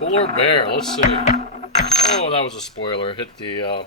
Bull or bear? Let's see. Oh, that was a spoiler. Hit the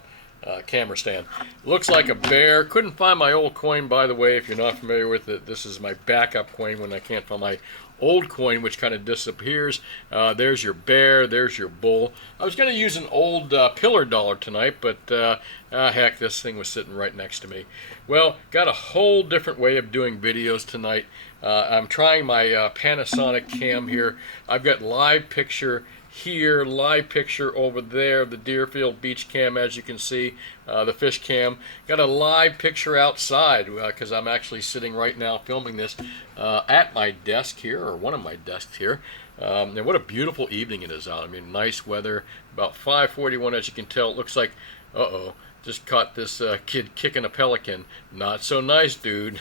camera stand. Looks like a bear. Couldn't find my old coin, by the way. If you're not familiar with it, this is my backup coin when I can't find my old coin, which kind of disappears. There's your bear. There's your bull. I was going to use an old pillar dollar tonight, but heck, this thing was sitting right next to me. Well, got a whole different way of doing videos tonight. I'm trying my Panasonic cam here. I've got live picture here, live picture over there, the Deerfield beach cam, as you can see, the fish cam. Got a live picture outside because I'm actually sitting right now filming this at my desk here, or one of my desks here. And what a beautiful evening it is out. I mean, nice weather, about 5:41, as you can tell. It looks like, uh-oh, just caught this kid kicking a pelican. Not so nice, dude.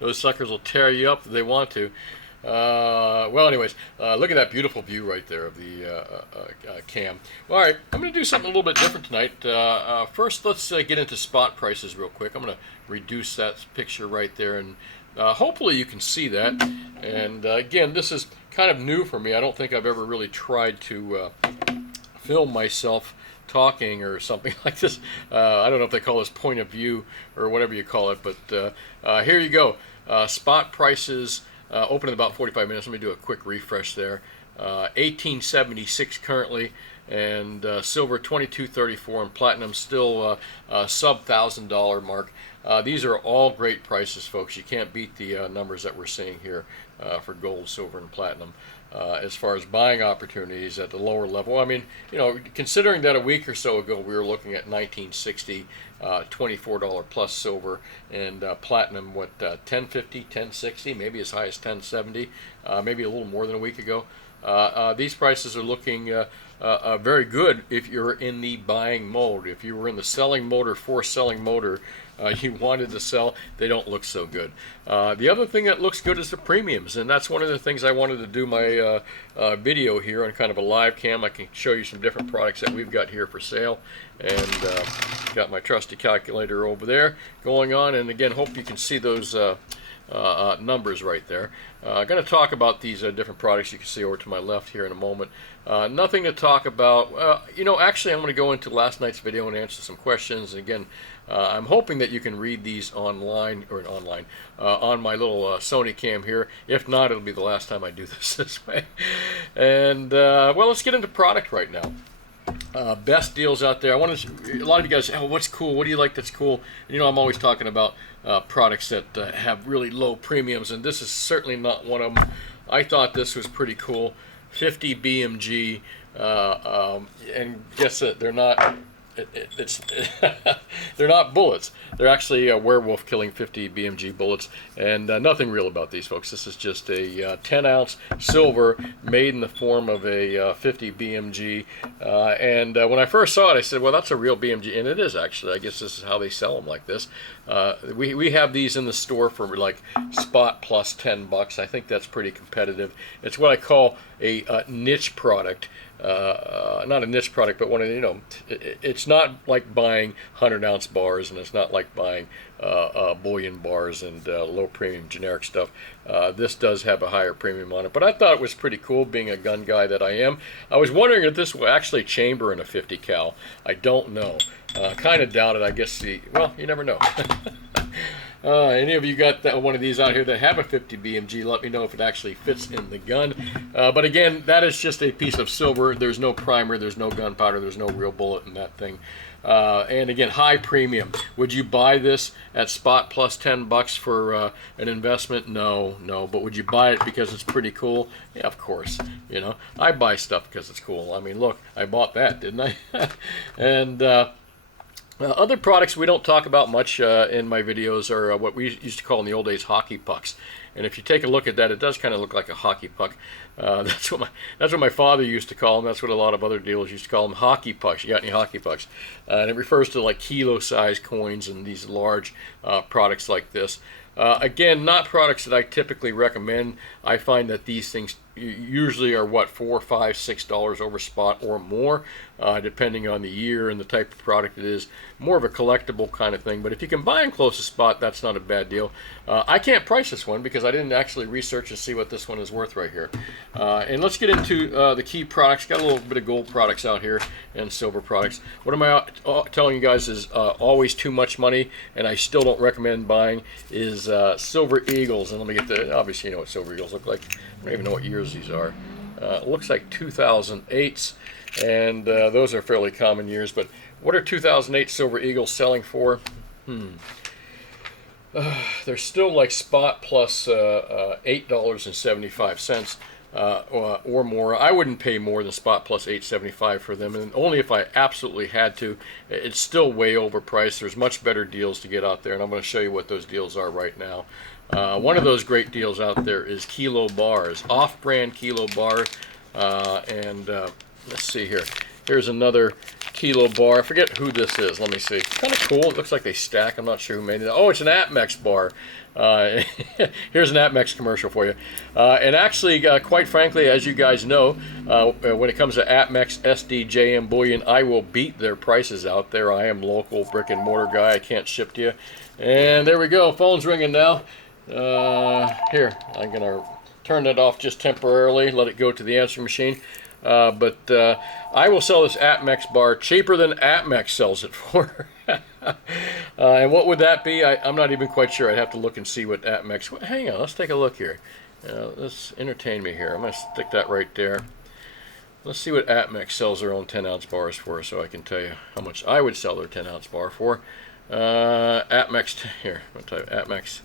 Those suckers will tear you up if they want to. Well, anyways, look at that beautiful view right there of the cam. All right, I'm going to do something a little bit different tonight. First, let's get into spot prices real quick. I'm going to reduce that picture right there, and hopefully you can see that. And again, this is kind of new for me. I don't think I've ever really tried to film myself talking or something like this. I don't know if they call this point of view or whatever you call it, but here you go. Spot prices open in about 45 minutes. Let me do a quick refresh there. 1876 currently, and silver 2234, and platinum still sub $1,000 mark. These are all great prices, folks. You can't beat the numbers that we're seeing here for gold, silver, and platinum. As far as buying opportunities at the lower level. I mean, you know, considering that a week or so ago we were looking at 1960, $24 plus silver, and platinum, what, 1050, 1060, maybe as high as 1070, maybe a little more than a week ago. These prices are looking very good if you're in the buying mode. If you were in the selling mode or forced selling mode, or you wanted to sell, they don't look so good. The other thing that looks good is the premiums, and that's one of the things I wanted to do my video here on kind of a live cam. I can show you some different products that we've got here for sale, and got my trusty calculator over there going on, and again, hope you can see those numbers right there. I'm going to talk about these different products you can see over to my left here in a moment. Nothing to talk about. You know, actually I'm going to go into last night's video and answer some questions. And again, I'm hoping that you can read these online, on my little Sony cam here. If not, it'll be the last time I do this way. And well, let's get into product right now. Best deals out there. I want to. A lot of you guys say, "Oh, what's cool? What do you like that's cool?" You know, I'm always talking about products that have really low premiums, and this is certainly not one of them. I thought this was pretty cool. 50 BMG, and guess it, they're not. They're not bullets. They're actually a werewolf killing 50 BMG bullets, and nothing real about these, folks. This is just a 10-ounce silver made in the form of a 50 BMG. And when I first saw it, I said, well, that's a real BMG, and it is actually. I guess this is how they sell them, like this. We have these in the store for like spot plus $10. I think that's pretty competitive. It's what I call a niche product. Not a niche product, but one of, you know, it's not like buying 100-ounce bars, and it's not like buying bullion bars and low premium generic stuff. This does have a higher premium on it, but I thought it was pretty cool, being a gun guy that I am. I was wondering if this will actually chamber in a 50 cal. I don't know. Kind of doubt it. I guess well, you never know. Any of you got one of these out here that have a 50 BMG, let me know if it actually fits in the gun. But again, that is just a piece of silver. There's no primer, there's no gunpowder, there's no real bullet in that thing. And again, high premium. Would you buy this at spot plus $10 for an investment? No. But would you buy it because it's pretty cool? Yeah, of course. You know, I buy stuff because it's cool. I mean, look, I bought that, didn't I? And other products we don't talk about much in my videos are what we used to call in the old days hockey pucks. And if you take a look at that, it does kind of look like a hockey puck. That's what my father used to call them. That's what a lot of other dealers used to call them, hockey pucks. You got any hockey pucks? And it refers to like kilo-sized coins and these large products like this. Again, not products that I typically recommend. I find that these things usually are what, $4, $5, $6 over spot or more, depending on the year and the type of product it is. More of a collectible kind of thing, but if you can buy them close to spot, that's not a bad deal. I can't price this one because I didn't actually research and see what this one is worth right here. And let's get into the key products. Got a little bit of gold products out here and silver products. What am I telling you guys is always too much money, and I still don't recommend buying, is silver eagles. And let me get the, obviously you know what silver eagles look like. I don't even know what years these are. It looks like 2008s, and those are fairly common years. But what are 2008 silver eagles selling for? They're still like spot plus $8.75 or more. I wouldn't pay more than spot plus $8.75 for them, and only if I absolutely had to. It's still way overpriced. There's much better deals to get out there, and I'm going to show you what those deals are right now. One of those great deals out there is kilo bars, off-brand kilo bar, and let's see here. Here's another kilo bar. I forget who this is. Let me see. Kind of cool. It looks like they stack. I'm not sure who made it. Oh, it's an Atmex bar. Here's an Atmex commercial for you. And actually, quite frankly, as you guys know, when it comes to Atmex, SDJM, Bullion, I will beat their prices out there. I am local brick and mortar guy. I can't ship to you. And there we go. Phone's ringing now. Here, I'm going to turn that off just temporarily. Let it go to the answering machine. But I will sell this Atmex bar cheaper than Atmex sells it for. And what would that be? I'm not even quite sure. I'd have to look and see what Atmex... Hang on, let's take a look here. Let's entertain me here. I'm going to stick that right there. Let's see what Atmex sells their own 10-ounce bars for, so I can tell you how much I would sell their 10-ounce bar for. Atmex... Here, I'm going to type Atmex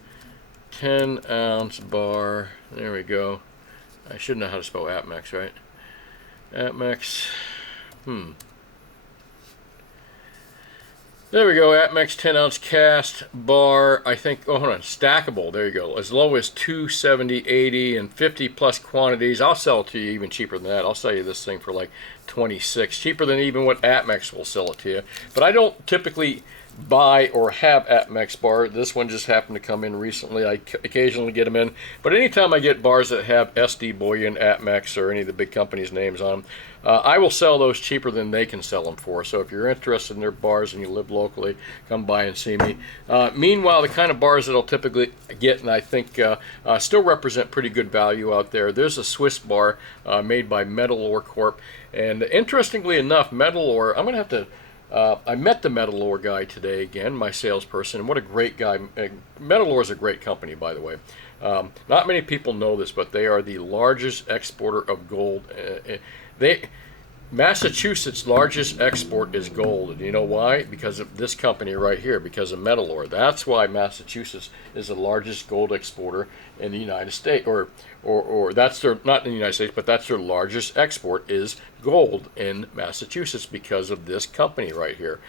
10-ounce bar. There we go. I should know how to spell Atmex, right? Atmex, There we go, Atmex 10-ounce cast bar, I think, oh, hold on, stackable, there you go, as low as $270, $80, and 50 plus quantities. I'll sell it to you even cheaper than that. I'll sell you this thing for like $26, cheaper than even what Atmex will sell it to you. But I don't typically buy or have Atmex bar. This one just happened to come in recently. I occasionally get them in, but anytime I get bars that have SD, Bullion, Atmex, or any of the big companies' names on them, I will sell those cheaper than they can sell them for. So if you're interested in their bars and you live locally, come by and see me. Meanwhile, the kind of bars that I'll typically get, and I think still represent pretty good value out there, there's a Swiss bar made by Metal Ore Corp. And interestingly enough, Metal Ore, I'm going to have to I met the Metal Ore guy today again, my salesperson, and what a great guy. Metal Ore is a great company, by the way. Not many people know this, but they are the largest exporter of gold. Massachusetts' largest export is gold. And you know why? Because of this company right here, because of Metal Ore. That's why Massachusetts is the largest gold exporter in the United States, or that's their, not in the United States, but that's their largest export is gold in Massachusetts because of this company right here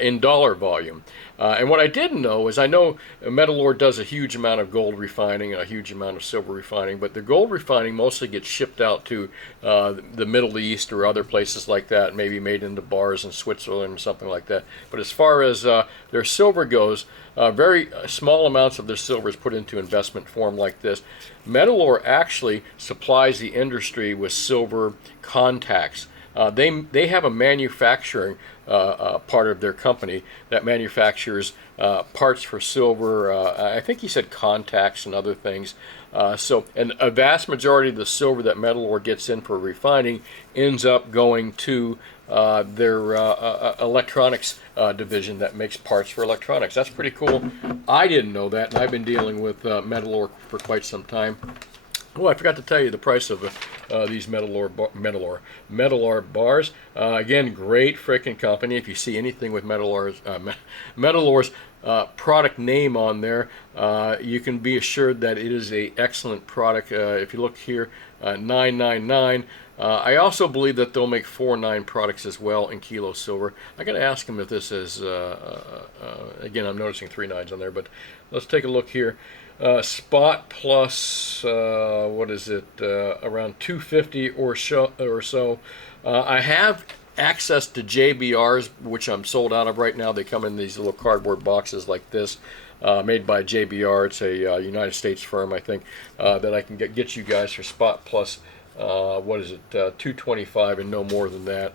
in dollar volume. And what I didn't know is, I know Metal Ore does a huge amount of gold refining and a huge amount of silver refining, but the gold refining mostly gets shipped out to the Middle East or other places like that, maybe made into bars in Switzerland or something like that. But as far as their silver goes, very small amounts of their silver is put into investment form like this. Metal Ore actually supplies the industry with silver contacts. They have a manufacturing part of their company that manufactures parts for silver. I think he said contacts and other things. And a vast majority of the silver that Metal Ore gets in for refining ends up going to their electronics division that makes parts for electronics. That's pretty cool. I didn't know that, and I've been dealing with Metal Ore for quite some time. Oh, I forgot to tell you the price of these Metal Ore bars. Again, great freaking company. If you see anything with Metal Ore's product name on there, you can be assured that it is a excellent product. If you look here, $9.99. I also believe that they'll make 4.9 products as well in kilo silver. I got to ask them if this is. Again, I'm noticing 3 nines on there, but let's take a look here. Spot plus what is it? Around 250 or so. I have access to JBRs, which I'm sold out of right now. They come in these little cardboard boxes like this, made by JBR. It's a United States firm, I think, that I can get you guys for spot plus. What is it? 225 and no more than that.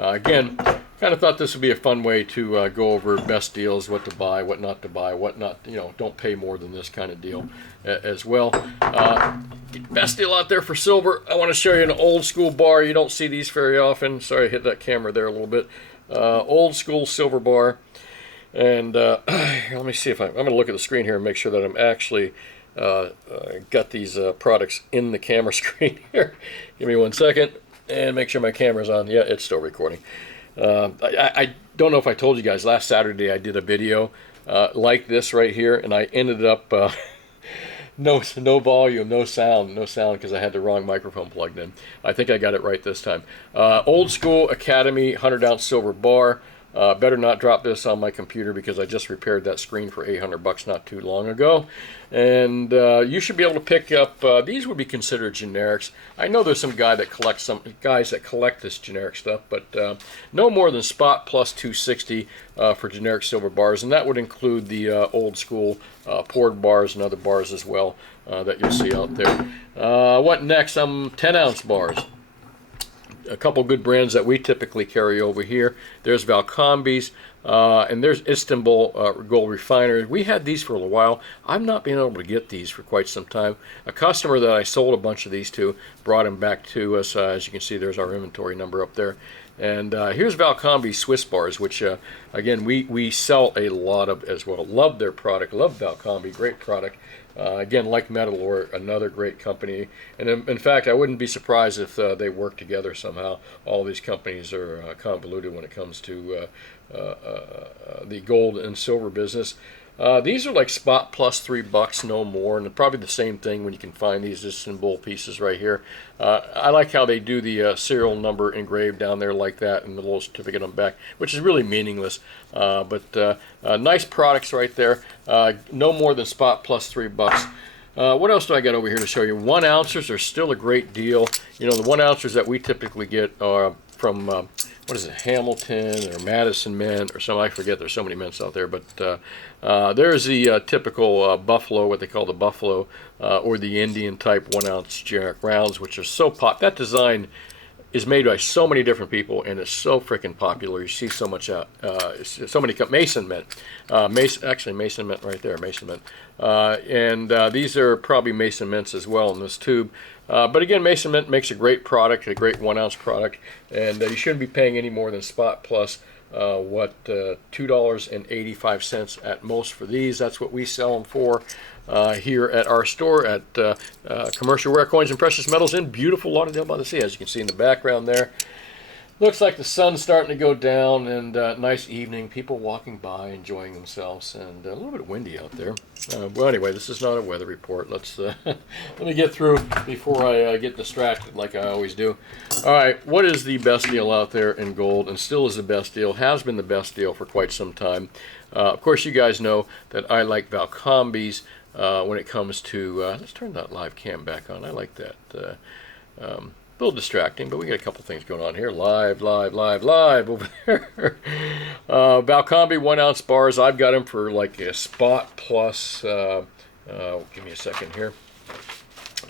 Again, kind of thought this would be a fun way to go over best deals, what to buy, what not to buy, what not, you know, don't pay more than this kind of deal as well. Best deal out there for silver. I want to show you an old school bar. You don't see these very often. Sorry, I hit that camera there a little bit. Old school silver bar. And let me see if I'm going to look at the screen here and make sure that I'm actually got these products in the camera screen here. Give me 1 second and make sure my camera's on. Yeah, it's still recording. I don't know if I told you guys, last Saturday I did a video like this right here, and I ended up no volume, no sound because I had the wrong microphone plugged in. I think I got it right this time. Old school Academy 100-ounce silver bar. Better not drop this on my computer because I just repaired that screen for $800 not too long ago. And you should be able to pick up, these would be considered generics. I know there's some guys that collect this generic stuff, but no more than spot plus 260 for generic silver bars, and that would include the old school poured bars and other bars as well that you'll see out there. What next? 10-ounce bars. A couple good brands that we typically carry over here. There's Valcombi's, and there's Istanbul Gold Refiners. We had these for a while. I've not been able to get these for quite some time. A customer that I sold a bunch of these to brought them back to us. As you can see, there's our inventory number up there. And here's Valcombi Swiss bars, which again we sell a lot of as well. Love their product. Love Valcombi. Great product. Again, like Metalor, another great company. And in fact, I wouldn't be surprised if they work together somehow. All these companies are convoluted when it comes to the gold and silver business. These are like spot plus $3, no more, and probably the same thing when you can find these Istanbul pieces right here. I like how they do the serial number engraved down there like that and the little certificate on the back, which is really meaningless. But nice products right there. No more than spot plus $3. What else do I got over here to show you? 1 ounces are still a great deal. You know, the 1 ounces that we typically get are from what is it, Hamilton or Madison Mint or something. I forget, there's so many mints out there, but there's the typical Buffalo, what they call the Buffalo, or the Indian type 1 ounce generic rounds, which are so that design is made by so many different people and it's so freaking popular. You see so much so many Mason Mint, actually Mason Mint right there, Mason Mint, and these are probably Mason Mints as well in this tube. But again, Mason Mint makes a great product, a great 1 ounce product, and you shouldn't be paying any more than spot plus $2.85 at most for these. That's what we sell them for here at our store at Commercial Rare Coins and Precious Metals in beautiful Lauderdale by the Sea. As you can see in the background there, looks like the sun's starting to go down, and nice evening, people walking by enjoying themselves, and a little bit windy out there. Well, anyway, this is not a weather report. Let's let me get through before I get distracted like I always do. All right, what is the best deal out there in gold, and still is the best deal, has been the best deal for quite some time. Of course, you guys know that I like Valcombi's when it comes to, let's turn that live cam back on. I like that. A little distracting, but we got a couple things going on here. Live over there. Valcombi 1 ounce bars. I've got them for like a spot plus. Give me a second here.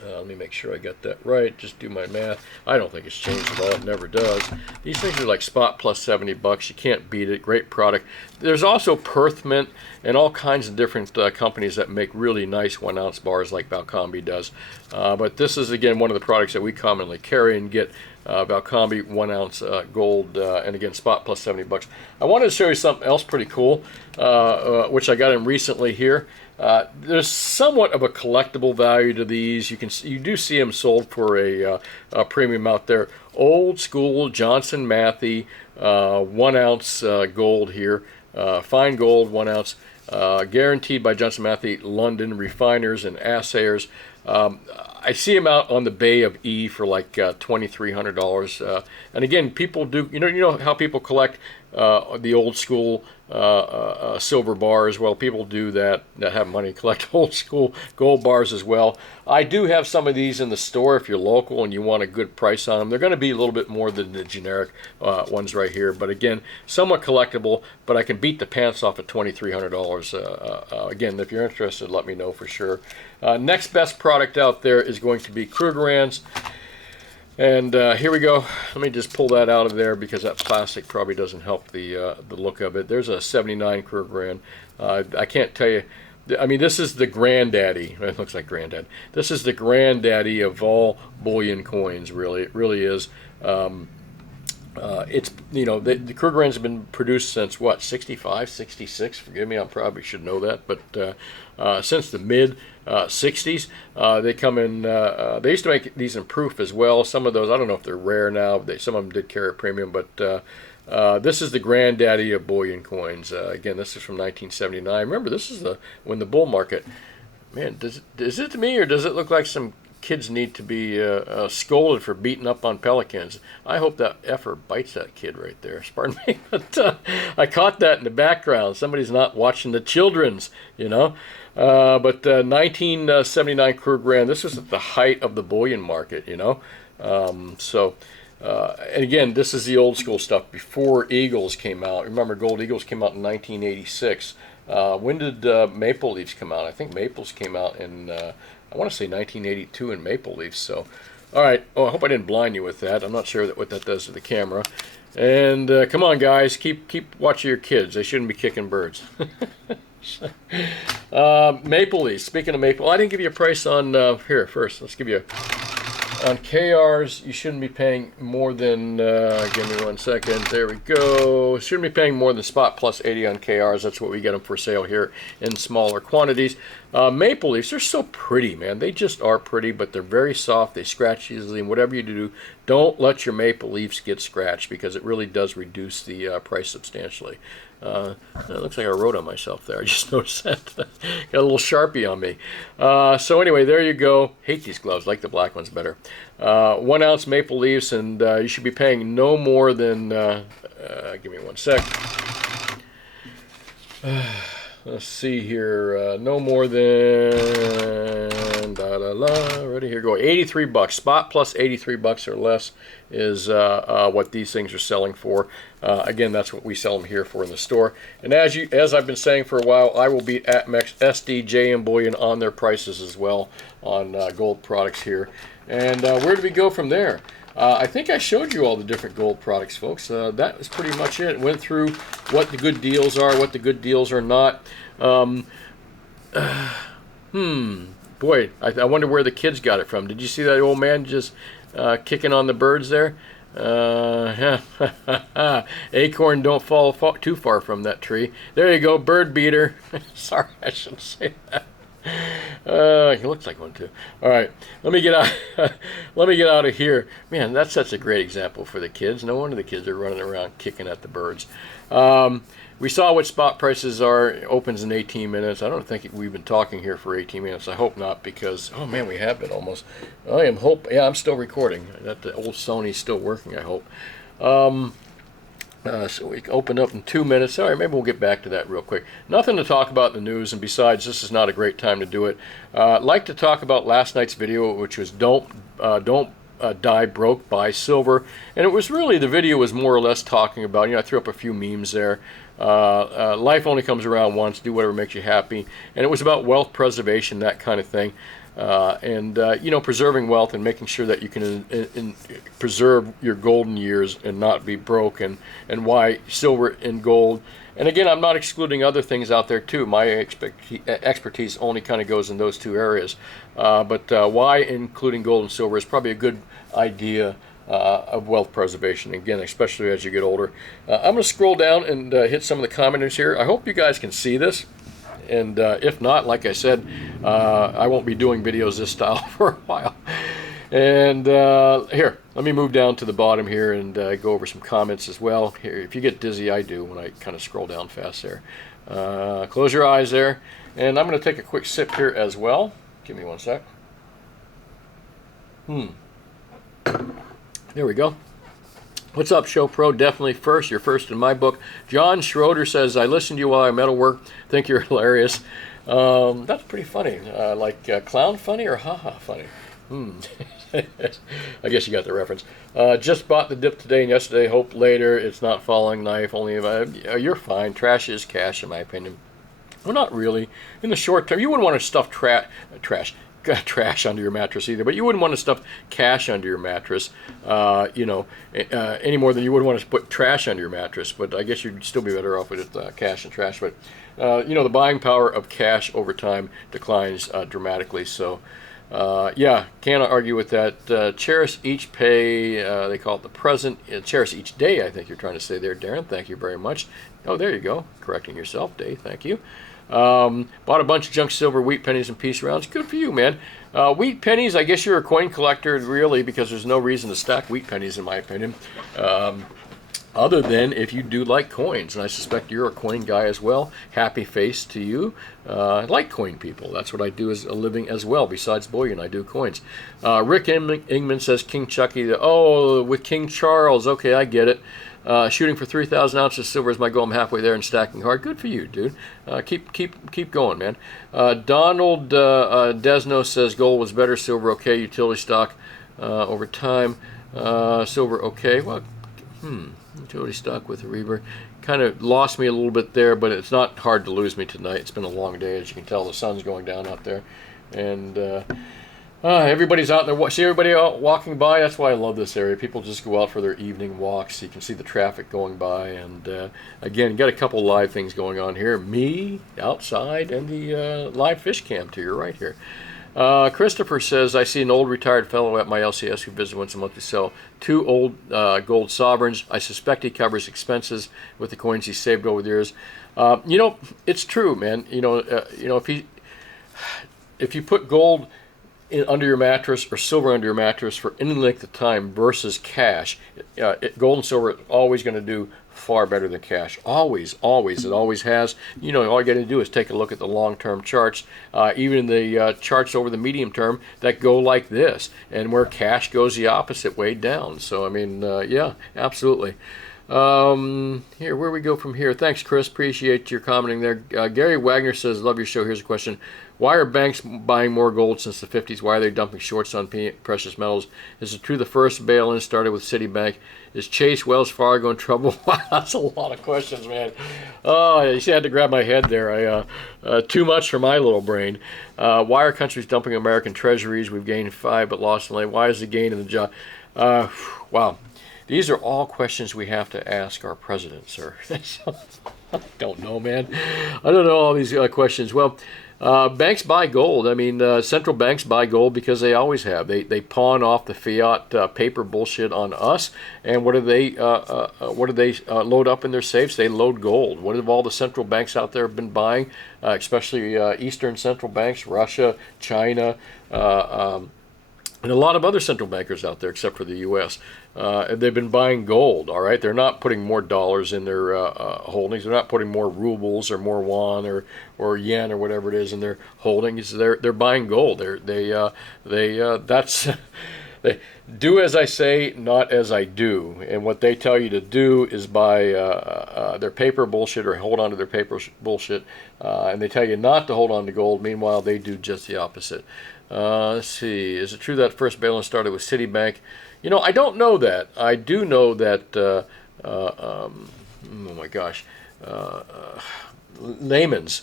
Let me make sure I got that right. Just do my math. I don't think it's changed at all. It never does. These things are like spot plus $70. You can't beat it. Great product. There's also Perth Mint and all kinds of different companies that make really nice 1 ounce bars like Valcombi does. But this is, again, one of the products that we commonly carry and get. Valcombi 1 ounce gold, and again, spot plus $70. I wanted to show you something else pretty cool, which I got in recently here. There's somewhat of a collectible value to these. You do see them sold for a premium out there. Old school Johnson Matthey 1 ounce gold here, fine gold 1 ounce, guaranteed by Johnson Matthey London refiners and assayers. I see them out on the Bay of E for like $2,300. And again, people do, you know how people collect the old school silver bars. Well, people do that have money collect old school gold bars as well. I do have some of these in the store if you're local and you want a good price on them. They're going to be a little bit more than the generic ones right here, but again, somewhat collectible, but I can beat the pants off at $2,300. Again, if you're interested, let me know for sure. Next best product out there is going to be Krugerrands. And here we go. Let me just pull that out of there because that plastic probably doesn't help the look of it. There's a 79 Krugerrand. I can't tell you. I mean, this is the granddaddy. It looks like granddad. This is the granddaddy of all bullion coins. Really, it really is. It's, you know, the Krugerrands have been produced since what, 65, 66? Forgive me, I probably should know that, but since the mid 60s, they come in. They used to make these in proof as well. Some of those, I don't know if they're rare now. Some of them did carry a premium, but this is the granddaddy of bullion coins. Again, this is from 1979. Remember, this is when the bull market. Man, is it to me, or does it look like some kids need to be scolded for beating up on pelicans? I hope that effer bites that kid right there. Pardon me, but I caught that in the background. Somebody's not watching the children's, you know. But 1979 Krugerrand. This is at the height of the bullion market, you know. And again, this is the old school stuff before Eagles came out. Remember, Gold Eagles came out in 1986. When did Maple Leafs come out? I think Maples came out in I want to say 1982 in Maple Leafs. So, all right. Oh, I hope I didn't blind you with that. I'm not sure what that does to the camera. And come on, guys, keep watching your kids. They shouldn't be kicking birds. Maple Leafs. Speaking of Maple, I didn't give you a price on here first. Let's give you on KRs. You shouldn't be paying more than. Give me 1 second. There we go. Shouldn't be paying more than spot plus 80 on KRs. That's what we get them for sale here in smaller quantities. Maple Leafs, they're so pretty, man. They just are pretty, but they're very soft. They scratch easily, and whatever you do, don't let your Maple Leafs get scratched because it really does reduce the price substantially. It looks like I wrote on myself there. I just noticed that. Got a little Sharpie on me. So anyway, there you go. Hate these gloves. Like the black ones better. 1 ounce Maple Leafs, and you should be paying no more than. Give me 1 sec. Let's see here. No more than ready, here go. $83. Spot plus $83 or less is what these things are selling for. Again, that's what we sell them here for in the store. And as I've been saying for a while, I will beat Atmex, SD, and Bullion on their prices as well on gold products here. And where do we go from there? I think I showed you all the different gold products, folks. That was pretty much it. Went through what the good deals are, what the good deals are not. Boy, I wonder where the kids got it from. Did you see that old man just kicking on the birds there? Acorn don't fall too far from that tree. There you go, bird beater. Sorry, I shouldn't say that. He looks like one too. All right, let me get out. Let me get out of here. Man, that's such a great example for the kids. No wonder the kids are running around kicking at the birds. We saw what spot prices are. It opens in 18 minutes. I don't think we've been talking here for 18 minutes. I hope not, because oh man, we have been almost. Yeah, I'm still recording. That the old Sony's still working. I hope. So we open up in 2 minutes. All right, maybe we'll get back to that real quick. Nothing to talk about in the news, and besides, this is not a great time to do it. I'd like to talk about last night's video, which was don't die broke, buy silver. And it was really, the video was more or less talking about, I threw up a few memes there. Life only comes around once, do whatever makes you happy. And it was about wealth preservation, that kind of thing. Preserving wealth and making sure that you can preserve your golden years and not be broke, and why silver and gold. And again, I'm not excluding other things out there too. My expertise only kind of goes in those two areas. But why including gold and silver is probably a good idea of wealth preservation, again, especially as you get older. I'm going to scroll down and hit some of the commenters here. I hope you guys can see this. And if not, like I said, I won't be doing videos this style for a while. And here, let me move down to the bottom here and go over some comments as well. Here, if you get dizzy, I do when I kind of scroll down fast there. Close your eyes there. And I'm going to take a quick sip here as well. Give me 1 sec. There we go. What's up, Show Pro? Definitely first. You're first in my book. John Schroeder says, I listen to you while I metalwork. Think you're hilarious. That's pretty funny. Like clown funny or haha funny? I guess you got the reference. Just bought the dip today and yesterday. Hope later it's not falling knife. Only if you're fine. Trash is cash, in my opinion. Well, not really. In the short term, you wouldn't want to stuff trash. trash under your mattress either. But you wouldn't want to stuff cash under your mattress, you know, any more than you would want to put trash under your mattress. But I guess you'd still be better off with cash and trash. But you know, the buying power of cash over time declines dramatically. So. Yeah, can't argue with that. Cherish each pay, they call it the present. Cherish each day, I think you're trying to say there, Darren. Thank you very much. Oh, there you go. Correcting yourself, Dave. Thank you. Bought a bunch of junk silver, wheat pennies, and piece rounds. Good for you, man. Wheat pennies, I guess you're a coin collector, really, because there's no reason to stack wheat pennies, in my opinion. Other than if you do like coins, and I suspect you're a coin guy as well. Happy face to you. I like coin people. That's what I do as a living as well. Besides bullion, I do coins. Rick Ingman says King Chucky. Oh, with King Charles. Okay, I get it. Shooting for 3,000 ounces of silver is my goal. I'm halfway there and stacking hard. Good for you, dude. Keep going, man. Donald Desno says gold was better. Silver okay. Utility stock over time. Silver okay. Well, utility stock with a Reaver. Kind of lost me a little bit there, but it's not hard to lose me tonight. It's been a long day, as you can tell. The sun's going down out there, and everybody's out there. See everybody out walking by? That's why I love this area. People just go out for their evening walks. You can see the traffic going by, and again, got a couple live things going on here. Me outside, and the live fish cam to your right here. Christopher says, I see an old retired fellow at my LCS who visits once a month to sell 2 old gold sovereigns. I suspect he covers expenses with the coins he saved over the years. You know, it's true, man. You know, if you put gold under your mattress or silver under your mattress for any length of time versus cash, gold and silver are always going to do far better than cash. Always, always. It always has. You know, all you got to do is take a look at the long-term charts, even the charts over the medium term that go like this, and where cash goes the opposite way down. So, I mean, yeah, absolutely. Here, where we go from here? Thanks, Chris. Appreciate your commenting there. Gary Wagner says, love your show. Here's a question. Why are banks buying more gold since the 50s? Why are they dumping shorts on precious metals? Is it true the first bail-in started with Citibank? Is Chase, Wells Fargo in trouble? Wow, that's a lot of questions, man. Oh, you see, I had to grab my head there. Too much for my little brain. Why are countries dumping American treasuries? We've gained 5 but lost in land. Why is the gain in the job? Wow. These are all questions we have to ask our president, sir. I don't know, man. I don't know all these questions. Well, banks buy gold. I mean, central banks buy gold because they always have. They pawn off the fiat paper bullshit on us. And what do they load up in their safes? They load gold. What have all the central banks out there been buying? Especially Eastern central banks, Russia, China, and a lot of other central bankers out there, except for the U.S. They've been buying gold, all right? They're not putting more dollars in their holdings. They're not putting more rubles or more yuan or yen or whatever it is in their holdings. They're buying gold. They do as I say, not as I do. And what they tell you to do is buy their paper bullshit or hold on to their paper bullshit. And they tell you not to hold on to gold. Meanwhile, they do just the opposite. Let's see. Is it true that first bail-in started with Citibank? You know, I don't know that. I do know that, oh my gosh, Lehman's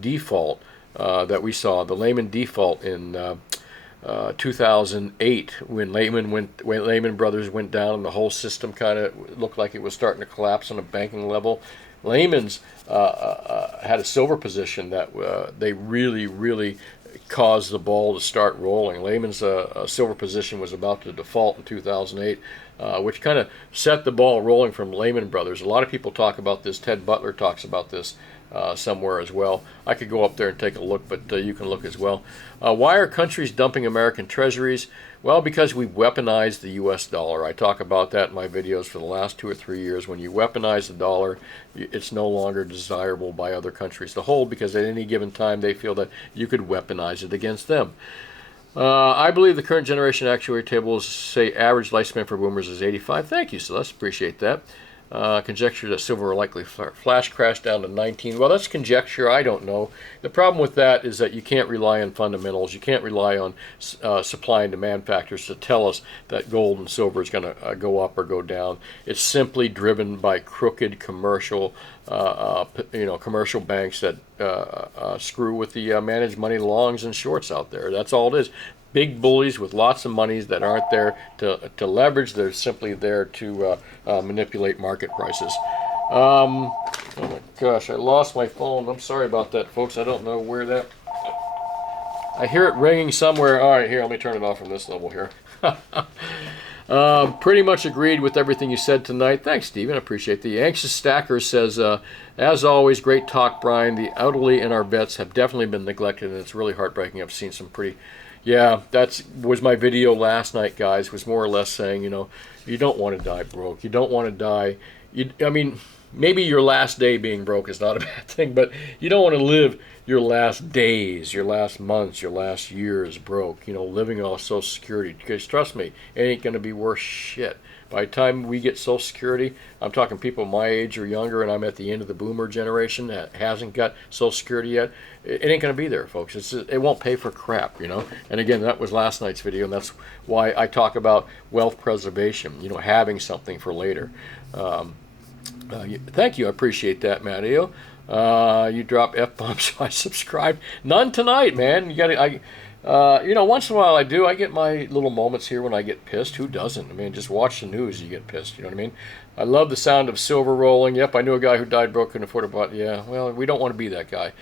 default that we saw, the Lehman default in 2008 when Lehman Brothers went down and the whole system kind of looked like it was starting to collapse on a banking level. Lehman's had a silver position that they really caused the ball to start rolling. Lehman's silver position was about to default in 2008, which kind of set the ball rolling from Lehman Brothers. A lot of people talk about this. Ted Butler talks about this somewhere as well. I could go up there and take a look, but you can look as well. Why are countries dumping American treasuries? Well, because we weaponized the U.S. dollar. I talk about that in my videos for the last 2 or 3 years. When you weaponize the dollar, it's no longer desirable by other countries to hold because at any given time they feel that you could weaponize it against them. I believe the current generation actuary tables say average lifespan for boomers is 85. Thank you, Celeste. Appreciate that. Conjecture that silver will likely flash crash down to 19. Well, that's conjecture. I don't know. The problem with that is that you can't rely on fundamentals. You can't rely on supply and demand factors to tell us that gold and silver is going to go up or go down. It's simply driven by crooked commercial, commercial banks that screw with the managed money longs and shorts out there. That's all it is. Big bullies with lots of monies that aren't there to leverage. They're simply there to manipulate market prices. Oh my gosh, I lost my phone. I'm sorry about that, folks. I don't know where that... I hear it ringing somewhere. All right, here, let me turn it off from this level here. Pretty much agreed with everything you said tonight. Thanks, Stephen. I appreciate the Anxious Stacker says, as always, great talk, Brian. The elderly and our vets have definitely been neglected, and it's really heartbreaking. I've seen some pretty... Yeah, that was my video last night, guys, was more or less saying, you know, you don't want to die broke. You don't want to die. I mean, maybe your last day being broke is not a bad thing, but you don't want to live your last days, your last months, your last years broke, you know, living off Social Security. Because trust me, it ain't going to be worth shit. By the time we get Social Security, I'm talking people my age or younger, and I'm at the end of the boomer generation that hasn't got Social Security yet. It ain't going to be there, folks. It won't pay for crap, you know. And again, that was last night's video, and that's why I talk about wealth preservation, you know, having something for later. Thank you. I appreciate that, Matteo. You drop F-bombs, so I subscribed. None tonight, man. You got to... you know, once in a while I do. I get my little moments here when I get pissed. Who doesn't? I mean, just watch the news, you get pissed. You know what I mean? I love the sound of silver rolling. Yep, I knew a guy who died broke, couldn't afford a butt. Yeah, well, we don't want to be that guy.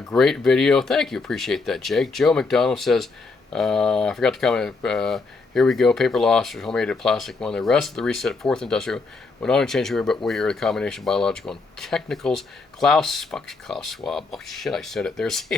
Great video. Thank you. Appreciate that, Jake. Joe McDonald says, I forgot to comment. Here we go. Paper loss or homemade plastic one. The rest of the reset, fourth industrial, went on and changed here, but we are a combination of biological and technicals. Klaus Schwab. Oh, shit, I said it. There's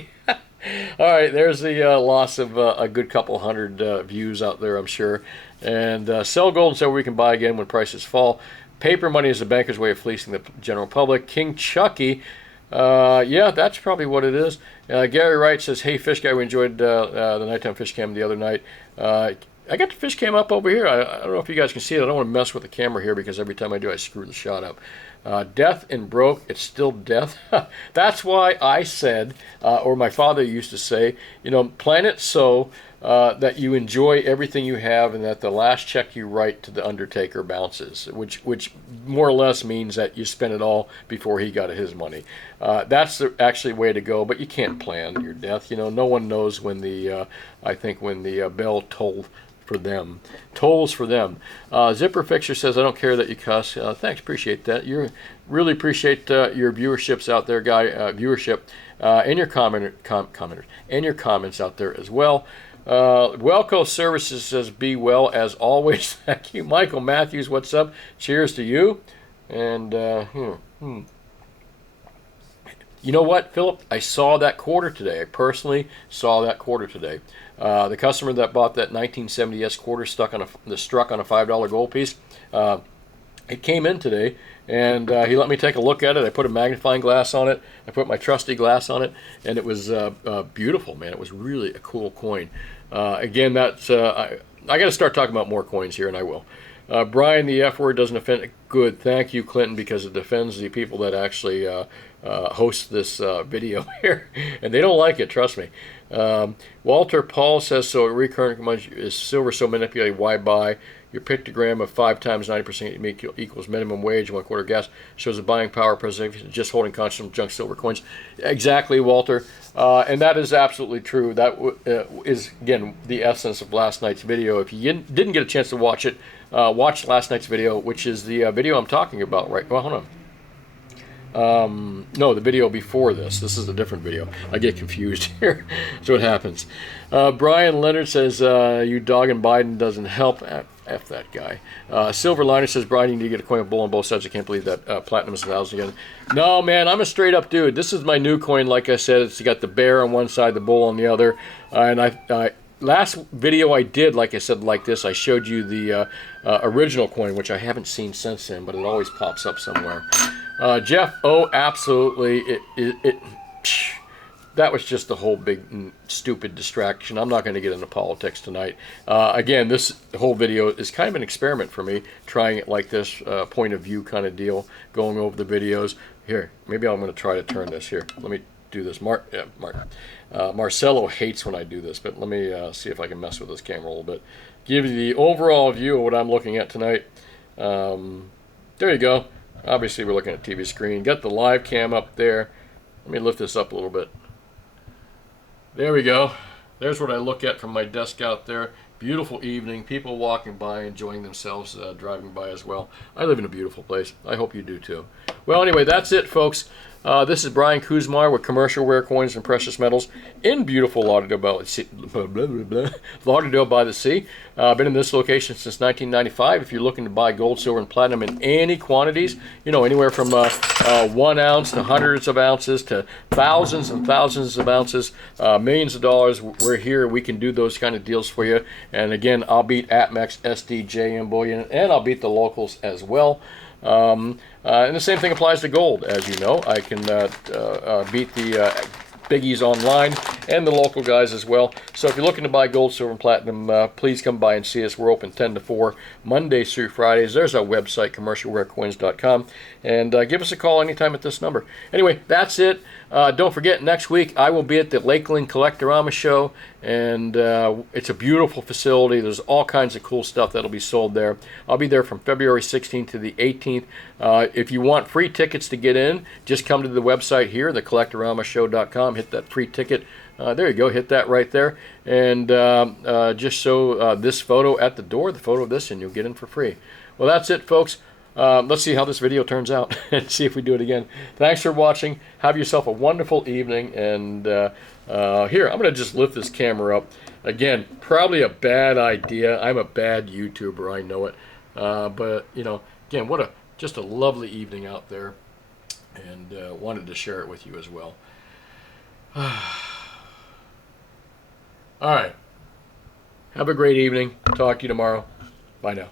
all right, there's the loss of a good couple hundred views out there, I'm sure. And sell gold and silver we can buy again when prices fall. Paper money is the banker's way of fleecing the general public. King Chucky, yeah, that's probably what it is. Gary Wright says, hey, Fish Guy, we enjoyed the nighttime fish cam the other night. I got the fish cam up over here. I don't know if you guys can see it. I don't want to mess with the camera here because every time I do, I screw the shot up. Death and broke, it's still death. That's why I said, or my father used to say, you know, plan it so that you enjoy everything you have and that the last check you write to the undertaker bounces, which more or less means that you spend it all before he got his money. That's the actually way to go, but you can't plan your death. You know, no one knows when the, I think when the bell tolls for them. Zipper Fixer says, I don't care that you cuss. Thanks, appreciate that. You really appreciate your viewerships out there, guy. Viewership and your commenters and your comments out there as well. Welco Services says, be well as always. Thank you. Michael Matthews, what's up? Cheers to you. And you know what, Philip? I saw that quarter today. I personally saw that quarter today. The customer that bought that 1970s quarter struck on a $5 gold piece. It came in today, and he let me take a look at it. I put a magnifying glass on it. I put my trusty glass on it, and it was beautiful, man. It was really a cool coin. Again, that's I got to start talking about more coins here, and I will. Brian, the F word doesn't offend. Good, thank you, Clinton, because it defends the people that actually host this video here, and they don't like it. Trust me. Walter Paul says, so recurrent is silver so manipulated, why buy? Your pictogram of 5 times 90% equals minimum wage, 1/4 gas, shows the buying power preservation, just holding constant junk silver coins. Exactly, Walter. And that is absolutely true. That is, again, the essence of last night's video. If you didn't get a chance to watch it, watch last night's video, which is the video I'm talking about, right? Well, hold on. No, the video before this. This is a different video. I get confused here. That's what happens. Brian Leonard says, you dogging Biden doesn't help. F that guy. Silver Liner says, Brian, you need to get a coin with bull on both sides. I can't believe that platinum is 1,000 again. No, man, I'm a straight up dude. This is my new coin. Like I said, it's got the bear on one side, the bull on the other. And I last video I did, like I said, like this, I showed you the original coin, which I haven't seen since then, but it always pops up somewhere. Jeff, oh, absolutely. that was just the whole big stupid distraction. I'm not going to get into politics tonight. Again, this whole video is kind of an experiment for me, trying it like this, point of view kind of deal, going over the videos. Here, maybe I'm going to try to turn this here. Let me do this. Marcelo hates when I do this, but let me see if I can mess with this camera a little bit. Give you the overall view of what I'm looking at tonight. There you go. Obviously, we're looking at TV screen. Got the live cam up there. Let me lift this up a little bit. There we go. There's what I look at from my desk out there. Beautiful evening. People walking by, enjoying themselves, driving by as well. I live in a beautiful place. I hope you do too. Well, anyway, that's it, folks. This is Brian Kuzmar with Commercial Rare Coins and Precious Metals in beautiful Lauderdale by the Sea. Lauderdale by the Sea. Been in this location since 1995. If you're looking to buy gold, silver, and platinum in any quantities, you know, anywhere from 1 ounce to hundreds of ounces to thousands and thousands of ounces, millions of dollars, we're here. We can do those kind of deals for you. And again, I'll beat Atmex, SDJ, and Bullion, and I'll beat the locals as well. And the same thing applies to gold, as you know. I can beat the biggies online and the local guys as well. So if you're looking to buy gold, silver, and platinum, please come by and see us. We're open 10 to 4, Mondays through Fridays. There's our website, commercialrarecoins.com. And give us a call anytime at this number. Anyway, that's it. Don't forget, next week I will be at the Lakeland Collectorama Show. And it's a beautiful facility. There's all kinds of cool stuff that'll be sold there. I'll be there from February 16th to the 18th. If you want free tickets to get in, just come to the website here, thecollectoramashow.com. Hit that free ticket. There you go. Hit that right there. And just show this photo at the door, the photo of this, and you'll get in for free. Well, that's it, folks. Let's see how this video turns out and see if we do it again. Thanks for watching. Have yourself a wonderful evening. And here, I'm going to just lift this camera up. Again, probably a bad idea. I'm a bad YouTuber. I know it. But, you know, again, just a lovely evening out there. And wanted to share it with you as well. All right. Have a great evening. Talk to you tomorrow. Bye now.